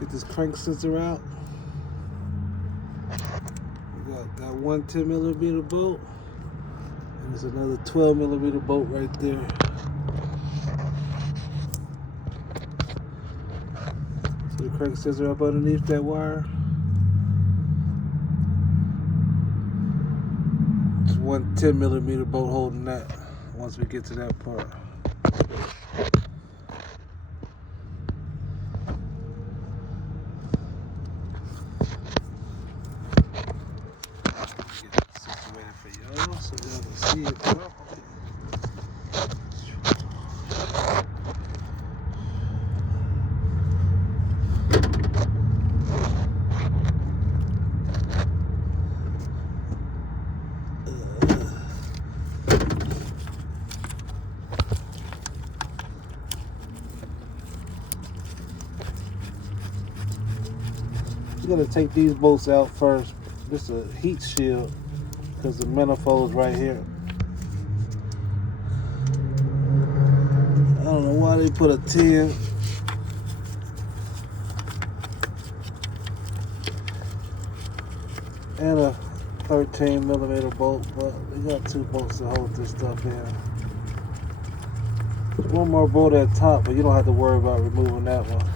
Get this crank sensor out. We got one 10mm bolt. And there's another 12mm bolt right there. So the crank sensor up underneath that wire. There's one 10mm bolt holding that once we get to that part. So y'all can see it properly. You're gonna take these bolts out first. This is a heat shield because the manifold's right here. I don't know why they put a 10 and a 13mm bolt, but we got two bolts to hold this stuff in. There's one more bolt at the top, but you don't have to worry about removing that one.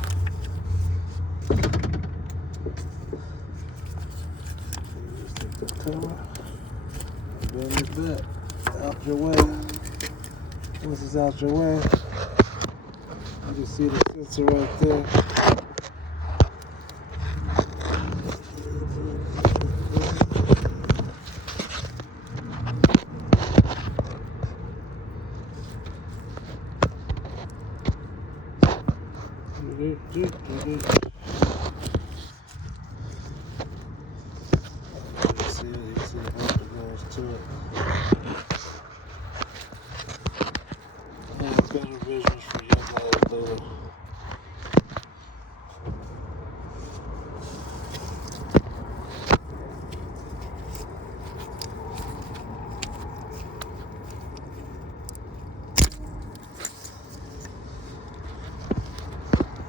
Just take the cover and bend it back out your way. Once it's out your way, you can see the sensor right there. You see the bolt that goes to it. Better visuals for you guys later.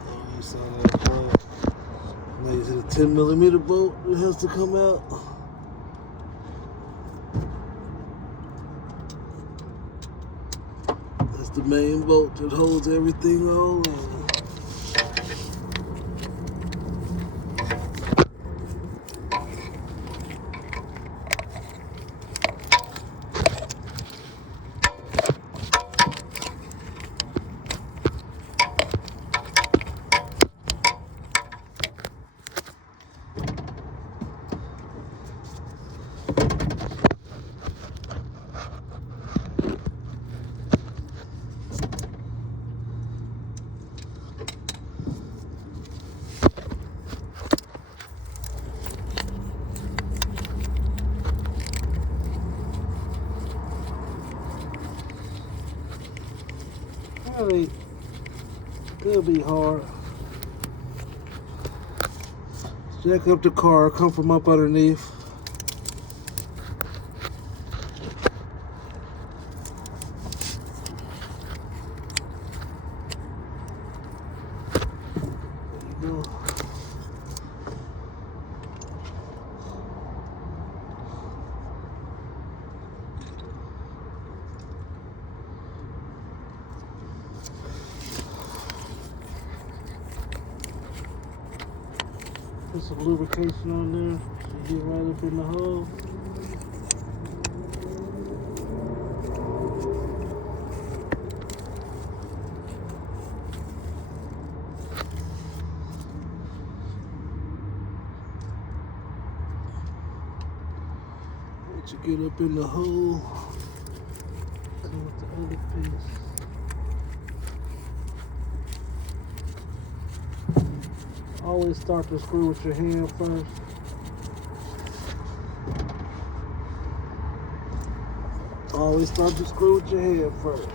Oh, you saw that bolt. Now you see the 10mm bolt that has to come out. That's the main bolt that holds everything all in. Really could be hard. Jack up the car, come from up underneath. There you go. Put some lubrication on there so you get right up in the hole. Once you get up in the hole, come with the other piece. Always start the screw with your hand first. Always start the screw with your hand first.